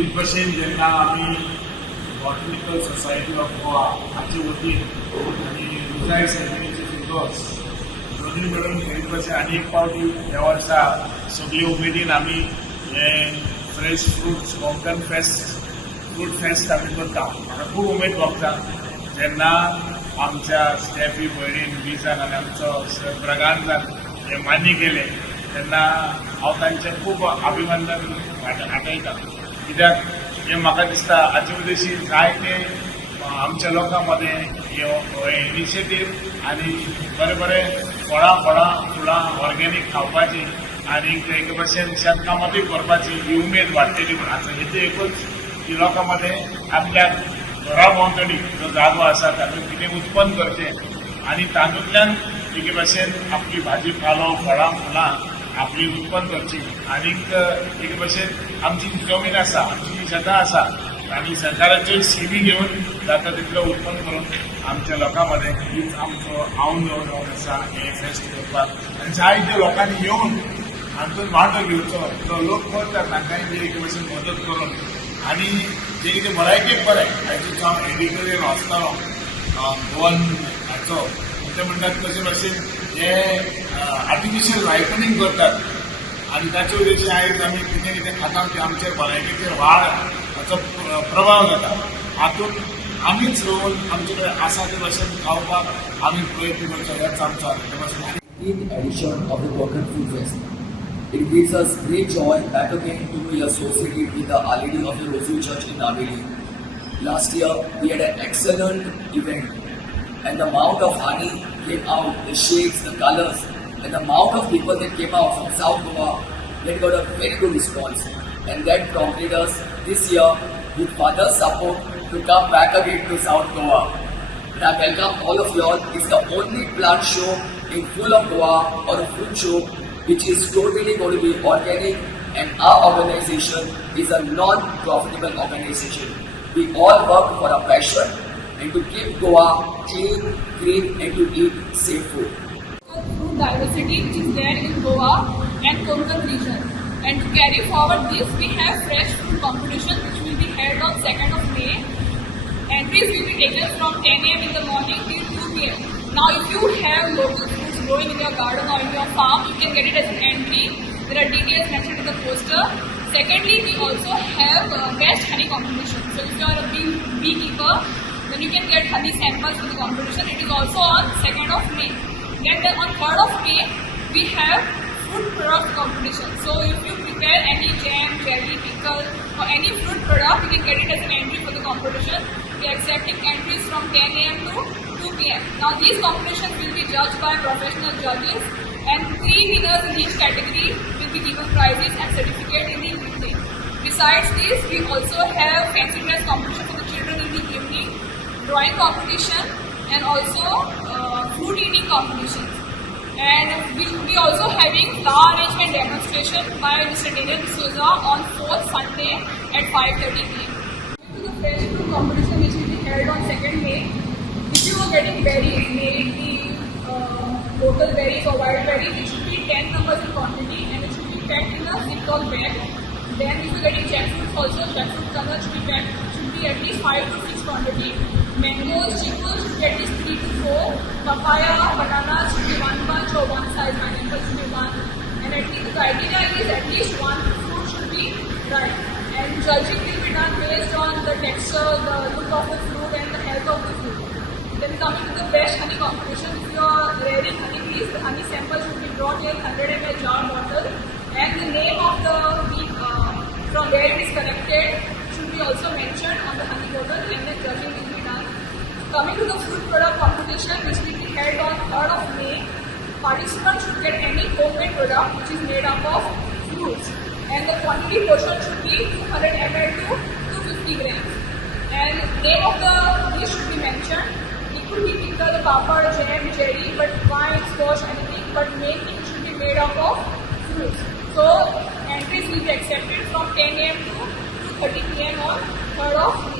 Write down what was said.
एक भशेन जेन्ना आमी बॉटनिकल सोसायटी ऑफ गोवा हाचे वतीन आनी रुजाय सेमिनीचे फिगर्स दोनूय मेळून एक भशेन आनी एक फावटी ह्या वर्सा सगळे उमेदीन आमी हे fresh fruits Konkan fruit fest आमी करता. म्हाका खूब उमेद भोगता जेन्ना आमच्या स्टॅफी भयणीन विजान आनी आमचो प्रगांजान हे मान्य केले तेन्ना हांव तांचें खूब अभिनंदन आटयता. कित्याक हे म्हाका दिसता हाचे उद्देशी जायते आमच्या लोकां मदें इनिशिएटीव आनी बरें बरें फळां फुलां ऑर्गेनीक खावपाची आनी एक भशेन शेतकामातूय करपाची ही उमेद वाडटली म्हूण आसा. हेतू एकूच की लोकां मदें आपल्या घरा भोंवतणी जो जागो आसा तातूंत कितें उत्पन्न करचें आनी तातूंतल्यान एक भशेन आपली भाजी पालो फळां फुलां आपली उत्पन्न करची आनीक एक भशेन आमची जमीन आसा आमची शेतां आसा आनी सरकाराच्यो स्किमी घेवन जाता तितलो उत्पन्न करून आमच्या लोकां मदें हीच आमचो हांव येवन आसा हे फेस्ट करपाक आनी जायत्या लोकांनी येवन हातूंत वांटो घेवचो जो लोक करतात तांकांय बी एक भशेन मदत करून आनी जे कितें भलायकेक बरें हाचीच हांव एडिटोरियल वाचतालो गोवन हाचो ते म्हणटात तशे भशेन हे आर्टिफिशियल रायटनिंग करतात आनी ताचे उद्देशी आयज आमी कितें कितें खाता ते आमचे भलायकेचेर वाड हाचो प्रभाव जाता. हातूंत आमीच रोवन आमचे कडेन आसा ते भशेन खावपाक आमी प्रयत्न करचो हेच आमचो ते भशेन. 8th edition of the Kokan Food Fest. It gives us great joy back again to be associated with the Our Lady of the Rosary Church in Naveli. Last year we had an excellent event and the amount of honey came out, the shades, the colors, and the amount of people that came out from South Goa, that got a very good response. And that prompted us this year with Father's support to come back again to South Goa. And I welcome all of you all. It's the only plant show in full of Goa or a fruit show which is totally going to be organic, and our organization is a non-profitable organization. We all work for a passion and to keep Goa clean, green and to eat safe food. Fruit diversity which is there in Goa and Konkan region, and to carry forward this we have fresh fruit competition which will be held on 2nd of May. Entries will be taken from 10 AM in the morning till 2 PM. Now if you have local fruits growing in your garden or in your farm, you can get it as an entry. There are details mentioned in the poster. Secondly, we also have best honey competition. So if you are a beekeeper, then you can get honey samples for the competition. It is also on 2nd of May. Then on 3rd of May, we have fruit product competition. So if you prepare any jam, jelly, pickle or any fruit product, you can get it as an entry for the competition. We are accepting entries from 10 AM to 2 PM. Now these competitions will be judged by professional judges, and 3 winners in each category will be given prizes and certificate in the evening. Besides this, we also have fancy dress competition for the children in the evening, drawing competition, and also fruit eating competitions. And we will be also having flower arrangement demonstration by Mr. Daniel D'Souza on 4th Sunday at 5:30 PM. To the fresh fruit competition which will be held on 2nd May, if you are getting berries, maybe local berries or wild berries, it should be 10 numbers in quantity and it should be packed in a Ziploc bag. Then if you are getting jackfruit also, jackfruit color should be packed, should be at least 5 to 6 quantity. Mangoes, chickles should be at least 3 to 4. Papaya, bananas should be 1 bunch or 1 size, pineapple should be 1. And at least the criteria is at least 1 fruit should be ripe. And judging will be done based on the texture, the look of the fruit and the health of the fruit. Then coming to the best honey competition, if you are rearing honey bees, the honey sample should be brought in 100 ml jar bottle, and the name of the bee from where it is collected should be also mentioned on the honey bottle, and then judging will be done. Coming to the fruit product competition which will be held on 3rd of May, participants should get any homemade product which is made up of fruits, and the quantity portion should be 200 ml to 250 grams. And name of the dish should be mentioned. It could be pickle, papad, jam, jelly, but wine, squash, anything. But main thing should be made up of fruits. So entries will be accepted from 10 AM to 2:30 PM on 3rd of May.